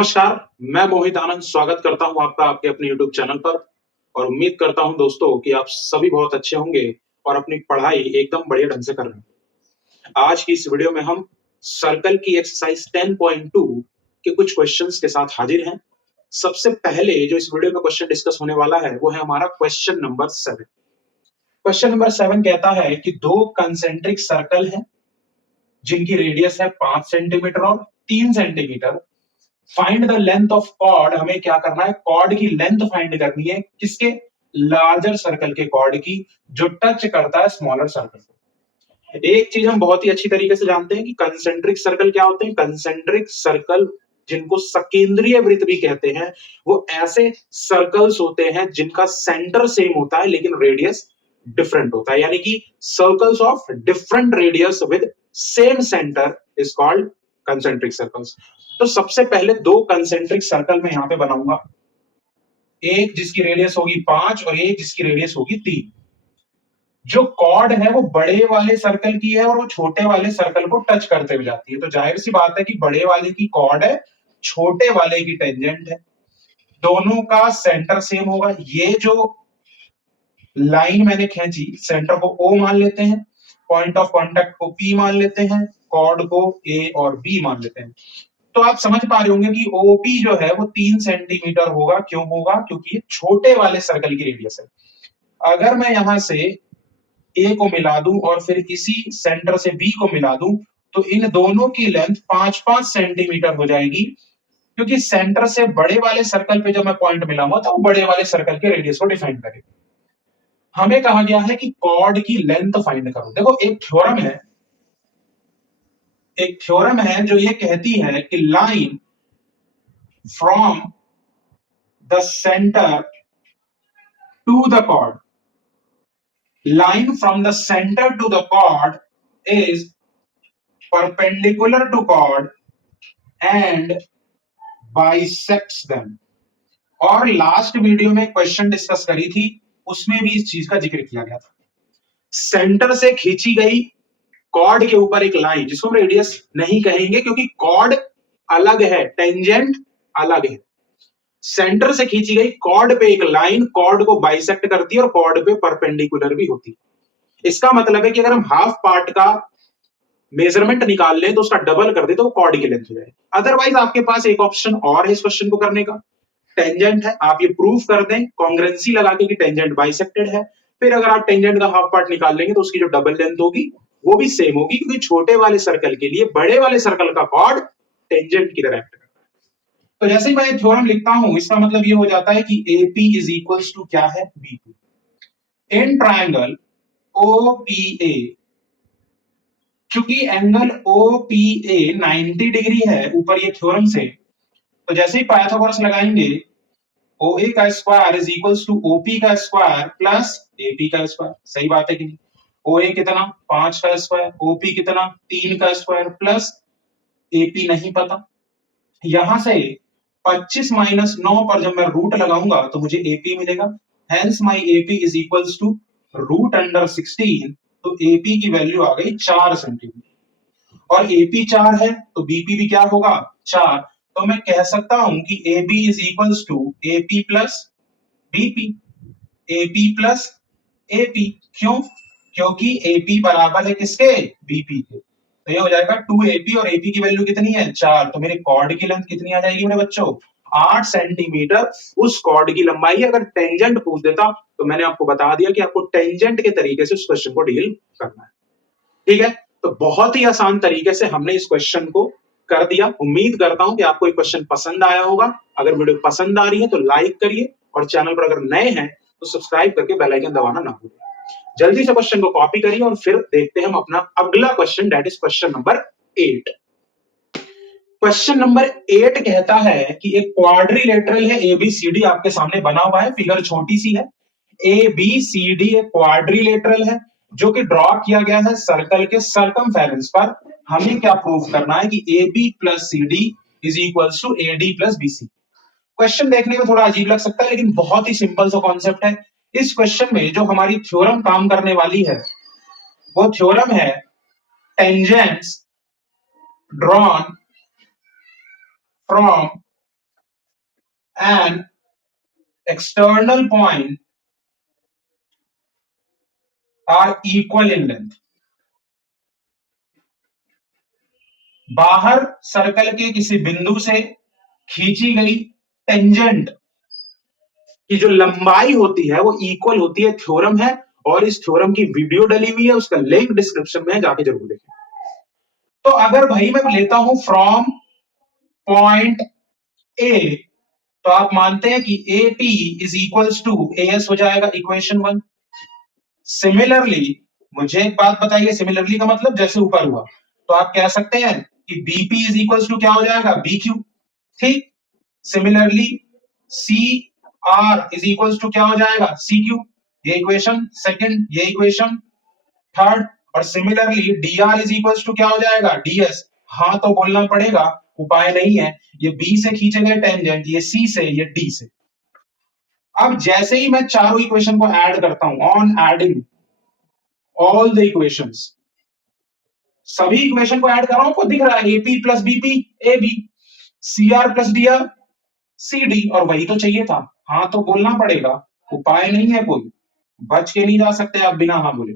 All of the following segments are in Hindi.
नमस्कार, मैं मोहित आनंद स्वागत करता हूं आपका आपके अपने YouTube चैनल पर और उम्मीद करता हूं दोस्तों कि आप सभी बहुत अच्छे होंगे और अपनी पढ़ाई एकदम बढ़िया ढंग से कर रहे हैं। आज की इस वीडियो में हम सर्कल की एक्सरसाइज 10.2 के कुछ क्वेश्चंस के साथ हाजिर हैं। सबसे पहले जो इस वीडियो में क्वेश्चन डिस्कस होने वाला है वो है हमारा क्वेश्चन नंबर 7। क्वेश्चन नंबर 7 कहता है कि दो कंसेंट्रिक सर्कल हैं जिनकी रेडियस है 5 सेंटीमीटर और 3 centimetre. Find the length of chord, हमें क्या करना है, कॉर्ड की लेंथ फाइंड करनी है। किसके? लार्जर सर्कल के कॉर्ड की, जो टच करता है स्मॉलर सर्कल को। एक चीज हम बहुत ही अच्छी तरीके से जानते हैं कि कंसेंट्रिक सर्कल क्या होते हैं। कंसेंट्रिक सर्कल, जिनको सकेंद्रीय वृत्त भी कहते हैं, वो ऐसे सर्कल्स होते हैं जिनका सेंटर सेम होता है लेकिन रेडियस डिफरेंट होता है, यानी कि circles of different radius with same centre is called concentric circles. तो सबसे पहले दो कंसेंट्रिक सर्कल में यहां पे बनाऊंगा, एक जिसकी रेडियस होगी 5 और एक जिसकी रेडियस होगी 3। जो कॉर्ड है वो बड़े वाले सर्कल की है और वो छोटे वाले सर्कल को टच करते हुए जाती है, तो जाहिर सी बात है कि बड़े वाले की कॉर्ड है, छोटे वाले की टेंजेंट है। दोनों का सेंटर सेम होगा। ये जो लाइन मैंने खींची, सेंटर को O मान लेते हैं, पॉइंट ऑफ कांटेक्ट को P मान लेते हैं, कॉर्ड को A और B मान लेते हैं। तो आप समझ पा रहे होंगे कि OP जो है वो 3 सेंटीमीटर होगा। क्यों होगा? क्योंकि ये छोटे वाले सर्कल की रेडियस है। अगर मैं यहां से A को मिला दूं और फिर इसी सेंटर से B को मिला दूं, तो इन दोनों की लेंथ 5-5 सेंटीमीटर हो जाएगी, क्योंकि सेंटर से बड़े वाले सर्कल पे जब मैं पॉइंट मिलाऊंगा तो वो बड़े वाले सर्कल के रेडियस को डिफाइन करेगा। हमें कहा गया है कि कॉर्ड की लेंथ फाइंड करो। देखो, एक थ्योरम है जो ये कहती है कि line from the centre to the chord, line from the center to the chord is perpendicular to chord and bisects them। और लास्ट वीडियो में क्वेश्चन डिस्कस करी थी, उसमें भी इस चीज का जिक्र किया गया था। सेंटर से खींची गई कॉर्ड के ऊपर एक लाइन, जिसको हम रेडियस नहीं कहेंगे क्योंकि कॉर्ड अलग है, टेंजेंट अलग है। सेंटर से खींची गई कॉर्ड पे एक लाइन कॉर्ड को बाइसेक्ट करती है और कॉर्ड पे परपेंडिकुलर भी होती है। इसका मतलब है कि अगर हम हाफ पार्ट का मेजरमेंट निकाल लें तो उसका डबल कर दे तो वो कॉर्ड की लेंथ हो जाए। अदरवाइज आपके पास एक ऑप्शन और है इस क्वेश्चन को करने का, टेंजेंट है। आप ये प्रूफ कर दें कॉन्ग्रुएंसी लगा के कि टेंजेंट बाइसेक्टेड है, फिर अगर आप टेंजेंट का हाफ पार्ट निकाल लेंगे तो उसकी जो डबल लेंथ होगी वो भी सेम होगी, क्योंकि छोटे वाले सर्कल के लिए बड़े वाले सर्कल का कॉर्ड टेंजेंट की तरह एक्ट करता है। तो जैसे ही मैं थ्योरम लिखता हूं, इसका मतलब ये हो जाता है कि AP इज इक्वल्स टू क्या है, BP। इन ट्रायंगल OPA, चूंकि एंगल OPA 90 डिग्री है ऊपर ये थ्योरम से, तो जैसे ही पाइथागोरस लगाएंगे, OA का square is equals to OP का स्क्वायर प्लस AP का स्क्वायर। सही बात है कि नहीं? OA कितना? 5 का स्क्वायर, OP कितना? 3 का स्क्वायर प्लस AP नहीं पता। यहां से 25 माइनस 9 पर जब मैं रूट लगाऊंगा तो मुझे AP मिलेगा। Hence my AP is equals to root under 16। तो AP की वैल्यू आ गई 4 सेंटीमीटर और AP 4 है तो BP भी क्या होगा? 4। तो मैं कह सकता हूं कि AB is equals to AP plus BP, AP plus AP। क्यों? क्योंकि AP बराबर है किसके? BP के। तो ये हो जाएगा 2AP और AP की वैल्यू कितनी है? 4। तो मेरे कॉर्ड की लेंथ कितनी आ जाएगी मेरे बच्चों? 8 सेंटीमीटर। उस कॉर्ड की लंबाई, अगर टेंजेंट पूछ देता तो मैंने आपको बता दिया कि आपको टेंजेंट के तरीके से उस क्वेश्चन को डील करना है। ठीक है, तो बहुत ही आसान तरीके से हमने इस क्वेश्चन को कर दिया। उम्मीद करता हूं कि आपको ये क्वेश्चन पसंद आया होगा। अगर वीडियो पसंद आ रही है तो लाइक करिए और चैनल पर अगर नए हैं तो सब्सक्राइब करके बेल आइकन दबाना ना भूलें। जल्दी से क्वेश्चन को कॉपी करिए और फिर देखते हैं हम अपना अगला question, that is question number 8। Question number 8 कहता है कि एक क्वाड्रिलेटरल है ABCD, आपके सामने बना हुआ है, फिगर छोटी सी है। ABCD एक क्वाड्रिलेटरल है जो कि ड्रॉ किया गया है सर्कल के सर्कमफेरेंस पर। हमें क्या प्रूव करना है कि AB plus CD is equals to AD plus BC। Question देखने में थोड़ा अजीब लग सकता है लेकिन बहुत ही सिंपल सा कॉन्सेप्ट है। इस क्वेश्चन में जो हमारी थ्योरम काम करने वाली है वो थ्योरम है tangents drawn from and external point are equal in length. बाहर सर्कल के किसी बिंदु से खींची गई टेंजेंट की जो लंबाई होती है वो इक्वल होती है, थ्योरम है, और इस थ्योरम की वीडियो डली हुई है, उसका लिंक डिस्क्रिप्शन में जाके जरूर देखें। तो अगर भाई मैं लेता हूं फ्रॉम पॉइंट ए, तो आप मानते हैं कि A P is equals to A S हो जाएगा, इक्वेशन 1। सिमिलरली मुझे एक बात बताइए, सिमिलरली का मतलब जैसे ऊपर हुआ, तो आप कह सकते हैं कि बीपी इज इक्वल्स टू क्या हो जाएगा, बी क्यू। ठीक, similarly C R is equals to क्या हो जाएगा, सी क्यू। ये इक्वेशन सेकंड, ये इक्वेशन थर्ड, और similarly D R is equals to क्या हो जाएगा, डी एस। हाँ तो बोलना पड़ेगा, उपाय नहीं है, ये बी से खींचे गए टेंजेंट, ये सी से, ये डी से। अब जैसे ही मैं चारों इक्वेशन को ऐड करता हूं, on adding all the equations, सभी इक्वेशन को ऐड कर रहा हूं, आपको दिख रहा है AP plus BP A B, C R plus D R C D, और वही तो चाहिए था। हाँ तो बोलना पड़ेगा, उपाय नहीं है कोई, बच के नहीं जा सकते आप बिना हाँ बोले।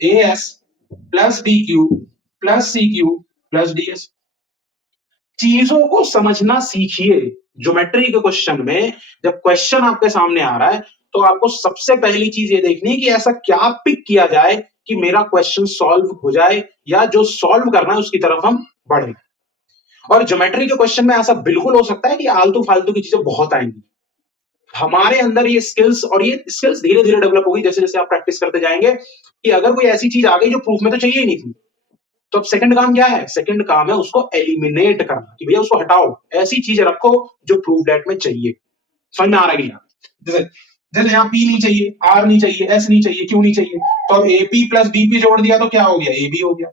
A S plus D Q plus C Q plus D S. चीजों को समझना सीखिए। ज्योमेट्री के क्वेश्चन में जब क्वेश्चन आपके सामने आ रहा है, तो आपको सबसे पहली चीज ये देखनी है कि ऐसा क्या पिक किया जाए कि मेरा क्वेश्चन सॉल्व हो जाए, या जो सॉल्व करना है उसकी तरफ हम बढ़े। और ज्योमेट्री के क्वेश्चन में ऐसा बिल्कुल हो सकता है कि आलतू फालतू की चीजें बहुत आएंगी। हमारे अंदर ये स्किल्स, और ये स्किल्स धीरे धीरे डेवलप होगी जैसे जैसे आप प्रैक्टिस करते जाएंगे, कि अगर कोई ऐसी चीज आ गई जो प्रूफ में तो चाहिए ही नहीं थी, तो अब सेकंड काम क्या है, सेकंड काम है उसको एलिमिनेट करना, कि भैया उसको हटाओ, ऐसी चीजें रखो जो प्रूफ डेट में चाहिए। समझ में आ रहा है क्या? जैसे जैसे यहाँ पी नहीं चाहिए, आर नहीं चाहिए, एस नहीं चाहिए, क्यू नहीं चाहिए, तो अब एपी प्लस बीपी जोड़ दिया तो क्या हो गया, ए बी हो गया।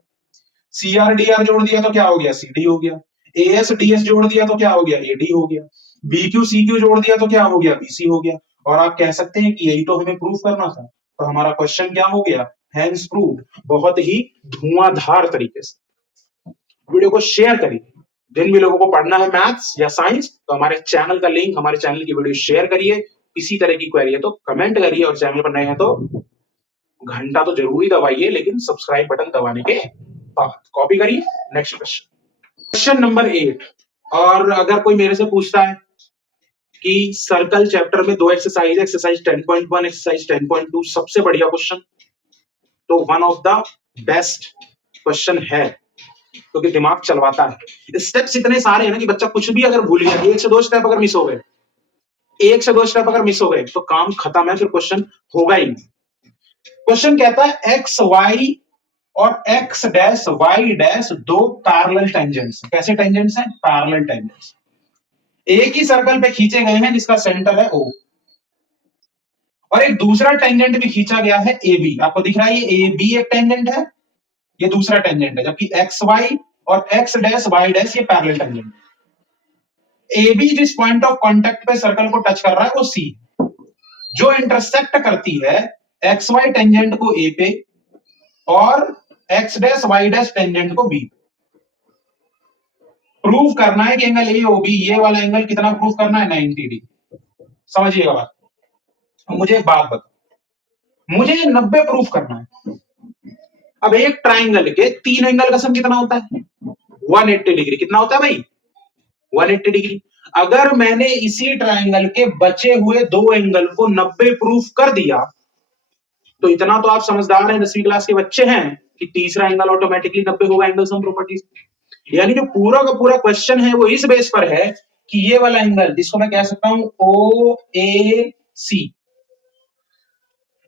सी आर डी आर जोड़ दिया तो क्या हो गया, सी डी हो गया। ए एस डी एस जोड़ दिया तो क्या हो गया, ए डी हो गया। बी क्यू सी क्यू जोड़ दिया तो क्या हो गया, बी सी हो गया। और आप कह सकते हैं कि यही तो हमें प्रूफ करना था, तो हमारा क्वेश्चन क्या हो गया, हैंस प्रूव्ड, बहुत ही धुआंधार तरीके से। वीडियो को शेयर करिए, जिन भी लोगों को पढ़ना है मैथ्स या साइंस, तो हमारे चैनल का लिंक, हमारे चैनल की वीडियो शेयर करिए। किसी तरह की क्वेरी है तो कमेंट करिए, और चैनल पर नए हैं तो घंटा तो जरूरी दबाइए, लेकिन सब्सक्राइब बटन दबाने के बाद कॉपी करिए। Next question, question number 8। और अगर कोई मेरे से पूछता है कि सर्कल चैप्टर में 2 एक्सरसाइज, एक्सरसाइज 10.1, एक्सरसाइज 10.2 सबसे बढ़िया क्वेश्चन, तो one of the best question है, क्योंकि तो दिमाग चलवाता है। स्टेप्स इतने सारे हैं ना कि बच्चा कुछ भी अगर भूल गया, 1 से 2 स्टेप अगर मिस हो गए, 1 से 2 स्टेप अगर मिस हो गए, तो काम खत्म है, फिर क्वेश्चन होगा ही नहीं। क्वेश्चन कहता है एक्स वाई और एक्स डैश वाई डैश दो पैरेलल टेंजेंट्स। कैसे टेंजेंट्स हैं, पैरेलल टेंजेंट्स, एक ही सर्कल पे खींचे गए हैं जिसका सेंटर है O, और एक दूसरा टेंजेंट भी खींचा गया है AB। आपको दिख रहा है ये AB एक टेंजेंट है, ये दूसरा टेंजेंट है, जबकि एक्स वाई और एक्स डैश वाई डैश ये पैरेलल टेंजेंट। AB जिस पॉइंट ऑफ कांटेक्ट पे सर्कल को टच कर रहा है वो C, जो इंटरसेक्ट करती है एक्स वाई टेंजेंट को A पे और X dash Y dash tangent को B। प्रूव करना है कि एंगल AOB, ये वाला एंगल कितना प्रूव करना है, 90 डिग्री। समझिएगा बात। मुझे एक बात बता, मुझे 90 प्रूफ करना है। अब एक ट्राइंगल के 3 एंगल का सम कितना होता है, 180 डिग्री। कितना होता है भाई, 180 डिग्री। अगर मैंने इसी ट्राइंगल के बचे हुए 2 एंगल को 90 प्रूफ कर दिया, तो इतना तो आप समझदार हैं, 10वीं क्लास के बच्चे हैं, कि तीसरा एंगल ऑटोमेटिकली 90 होगा, एंगल सम प्रॉपर्टीज। यानी जो पूरा का पूरा क्वेश्चन है वो इस बेस पर है कि ये वाला एंगल, जिसको मैं कह सकता हूं OAC,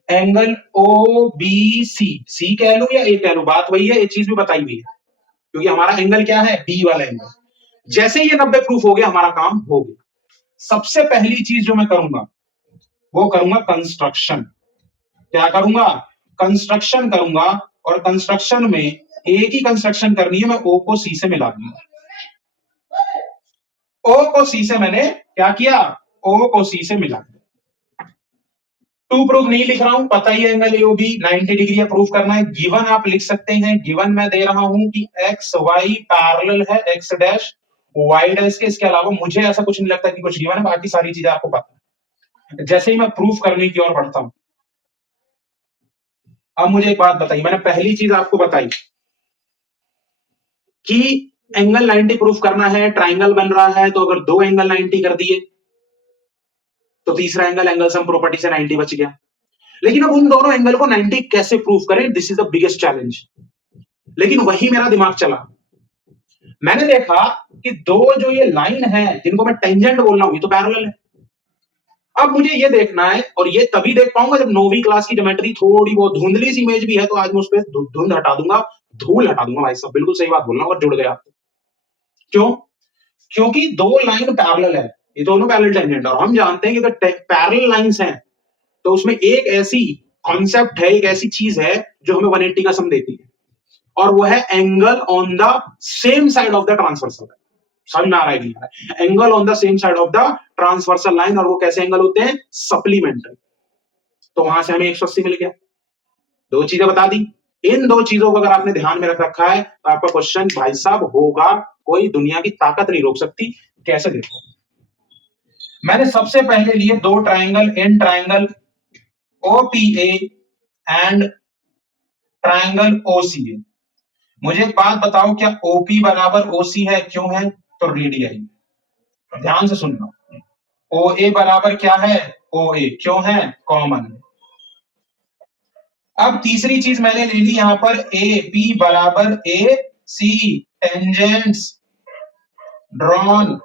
एंगल OBC, C कह लूं या A कह लूं, बात वही है, ये चीज भी बताई हुई है, क्योंकि हमारा एंगल क्या है, B वाला एंगल। जैसे ये 90 प्रूफ हो गया, हमारा काम हो गया। सबसे पहली चीज जो मैं करूंगा वो करूंगा कंस्ट्रक्शन। क्या करूंगा, कंस्ट्रक्शन करूंगा, और कंस्ट्रक्शन में एक ही कंस्ट्रक्शन करनी है, मैं O को C से मिला दूंगा। O को C से मैंने क्या किया, O को C से मिला दिया। टू प्रूफ नहीं लिख रहा हूं, पता ही है एंगल AOB 90 डिग्री है, प्रूफ करना है। गिवन आप लिख सकते हैं, गिवन मैं दे रहा हूं कि एक्स वाई पैरेलल है एक्स डैश वाई डैश के, इसके अलावा मुझे ऐसा कुछ नहीं लगता कि कुछ गिवन है, बाकी सारी चीजें आपको पता है। जैसे ही मैं प्रूफ करने की ओर बढ़ता हूं, अब मुझे एक बात बताइए, मैंने पहली चीज आपको बताई कि एंगल 90 प्रूफ करना है, ट्राइंगल बन रहा है, तो अगर दो एंगल 90 कर दिए तो तीसरा एंगल सम प्रॉपर्टी से 90 बच गया। लेकिन अब उन दोनों एंगल को 90 कैसे प्रूफ करें, this is the biggest challenge. लेकिन वही मेरा दिमाग चला, मैंने देखा कि दो जो ये लाइन है जिनको मैं टेंजेंट बोल रहा हूं, ये तो पैरेलल है। अब मुझे ये देखना है, और ये तभी देख पाऊंगा जब 9वीं क्लास की ज्योमेट्री थोड़ी बहुत धुंधली सी इमेज भी है तो आज मैं उस पर धुंध हटा दूंगा, धूल हटा दूंगा भाई साहब, बिल्कुल सही बात बोल रहा हूं, और जुड़ गया। क्यों? क्योंकि दो लाइन पैरेलल है, ये दोनों पैरेलल टेंजेंट है, और हम जानते हैं कि अगर पैरेलल लाइंस हैं तो उसमें एक ऐसी कॉन्सेप्ट है, एक ऐसी चीज है जो हमें 180 का सम देती है, और वो है angle on the same side of the transversal. समझ में आ रहा है? Angle on the same side of the transversal line, और वो कैसे एंगल होते हैं? सप्लीमेंट्री। तो वहां से हमें 180 मिल गया। दो चीजें बता दी, इन दो चीजों को अगर आपने ध्यान में रख रखा है तो आपका क्वेश्चन भाई साहब होगा, कोई दुनिया की ताकत नहीं रोक सकती। कैसे? देखो, मैंने सबसे पहले लिए दो triangle, in triangle OPA and triangle OCA। मुझे एक बात बताओ, क्या OP बराबर OC है? क्यों है? तो रेडियई, ध्यान से सुनना। OA बराबर क्या है? OA, क्यों है? कॉमन। अब तीसरी चीज मैंने ले ली यहां पर, AP बराबर AC, tangents drawn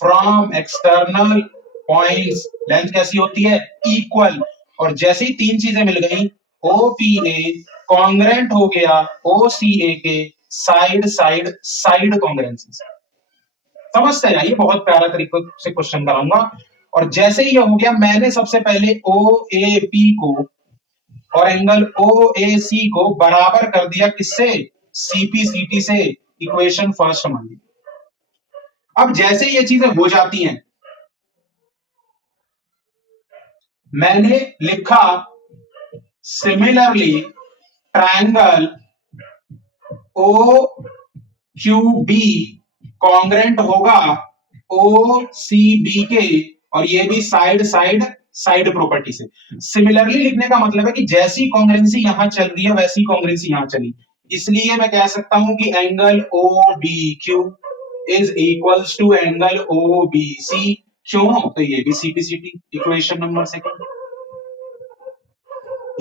from external points, length कैसी होती है? इक्वल। और जैसे ही तीन चीजें मिल गई, OPA कॉन्ग्रेंट हो गया OCA के साइड साइड साइड कॉन्ग्रेंसी से। समझते हैं? ये बहुत प्यारा तरीके से क्वेश्चन कराऊंगा। और जैसे ही ये हो गया, मैंने सबसे पहले OAP को और एंगल OAC को बराबर कर दिया किससे? CPCT से। इक्वेशन फर्स्ट मान ली। अब जैसे ये चीजें हो जाती हैं, मैंने लिखा सिमिलरली ट्रायंगल OQB कॉन्ग्रेंट होगा OCB के, और ये भी साइड साइड साइड प्रॉपर्टी से। सिमिलरली लिखने का मतलब है कि जैसी कॉन्ग्रेंसी यहां चल रही है वैसी कॉन्ग्रेंसी यहां चली, इसलिए मैं कह सकता हूं कि angle OBQ is equals to angle OBC। क्यों? तो ये भी CPCT, इक्वेशन नंबर सेकंड।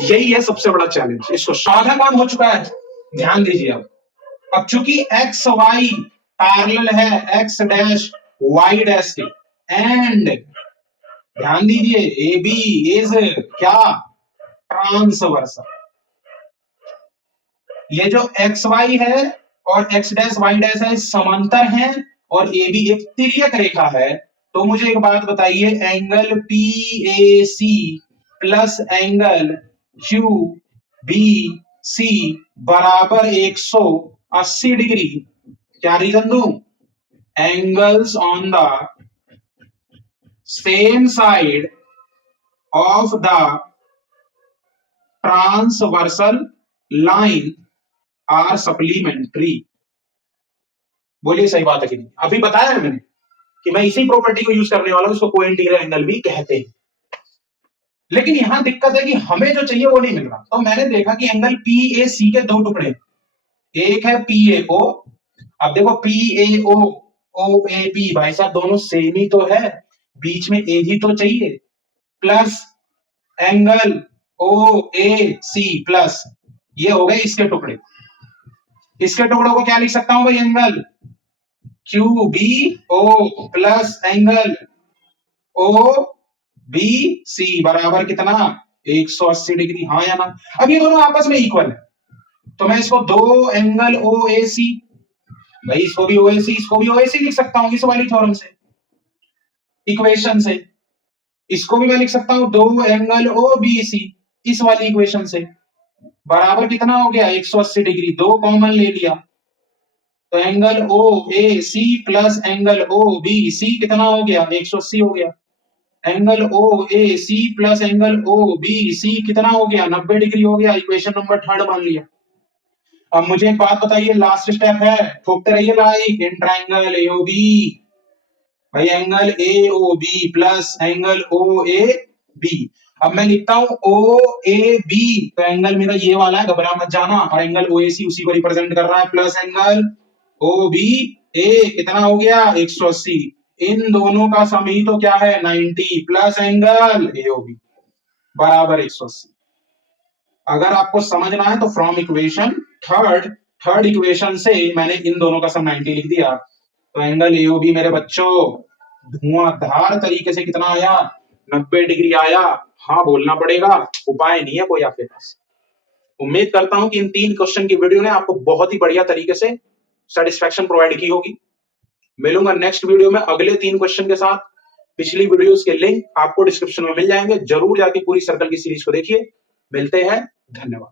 यही है सबसे बड़ा चैलेंज, इसको आधा काम हो चुका है। ध्यान दीजिए, अब चूंकि एक्स वाई पैरेलल है एक्स डैश वाई डैश के, एंड ध्यान दीजिए ए बी इज क्या? ट्रांसवर्सल। ये जो एक्स वाई है और एक्स डैश वाई डैश है समांतर हैं, और ए बी एक तिर्यक रेखा है। तो मुझे एक बात बताइए, angle PAC plus angle QBC बराबर 180 डिग्री। क्या रीजन दूं? Angles on the same side of the transversal line are supplementary. बोलिए सही बात है कि नहीं? अभी बताया है मैंने कि मैं इसी प्रॉपर्टी को यूज करने वाला हूं, इसको कोइंटीग्रल एंगल भी कहते हैं। लेकिन यहां दिक्कत है कि हमें जो चाहिए वो नहीं मिल रहा। तो मैंने देखा कि एंगल PAC के दो टुकड़े, एक है PAO। अब देखो PAO OAP भाई साहब दोनों सेम ही तो है, बीच में A ही तो चाहिए, प्लस एंगल OAC प्लस ये हो गए इसके टुकड़े। इसके टुकड़ों को क्या लिख सकता हूं भाई? Angle QBO plus angle OBC बराबर कितना? 180 डिग्री। हाँ या ना? अब ये दोनों आपस में इक्वल है, तो मैं इसको दो एंगल OAC, भाई इसको भी OAC इसको भी OAC लिख सकता हूं इस वाली थ्योरम से, इक्वेशन से। इसको भी मैं लिख सकता हूं दो एंगल OBC इस वाली इक्वेशन से। बराबर कितना हो गया? 180 डिग्री। दो कॉमन ले लिया, तो angle OAC plus angle OBC कितना हो गया? 180 हो गया। Angle OAC plus angle OBC कितना हो गया? 90 डिग्री हो गया। इक्वेशन नंबर थर्ड मान लिया। अब मुझे एक बात बताइए, लास्ट स्टेप है, ठोकते रहिए लाइक, इन ट्राइंगल एओबी, भाई angle AOB plus angle OAB. अब मैं लिखता हूं ओ ए बी, तो एंगल मेरा ये वाला है, घबरा मत जाना, और एंगल ओएसी उसी को रिप्रेजेंट कर रहा है, प्लस एंगल ओ बी ए, कितना हो गया 180। इन दोनों का सम ही तो क्या है 90, प्लस एंगल एओबी बराबर 180। अगर आपको समझना है तो फ्रॉम इक्वेशन थर्ड इक्वेशन से मैंने इन दोनों का सम 90 लिख दिया, तो एंगल एओबी मेरे बच्चों धुआंधार तरीके से कितना आया 90 डिग्री आया। हाँ बोलना पड़ेगा, उपाय नहीं है कोई आपके पास। उम्मीद करता हूं कि इन 3 क्वेश्चन की वीडियो ने आपको बहुत ही बढ़िया तरीके से सेटिस्फैक्शन प्रोवाइड की होगी। मिलूंगा नेक्स्ट वीडियो में अगले 3 क्वेश्चन के साथ। पिछली वीडियोस के लिंक आपको डिस्क्रिप्शन में मिल जाएंगे, जरूर जाके पूरी सर्कल की सीरीज को देखिए। मिलते हैं, धन्यवाद।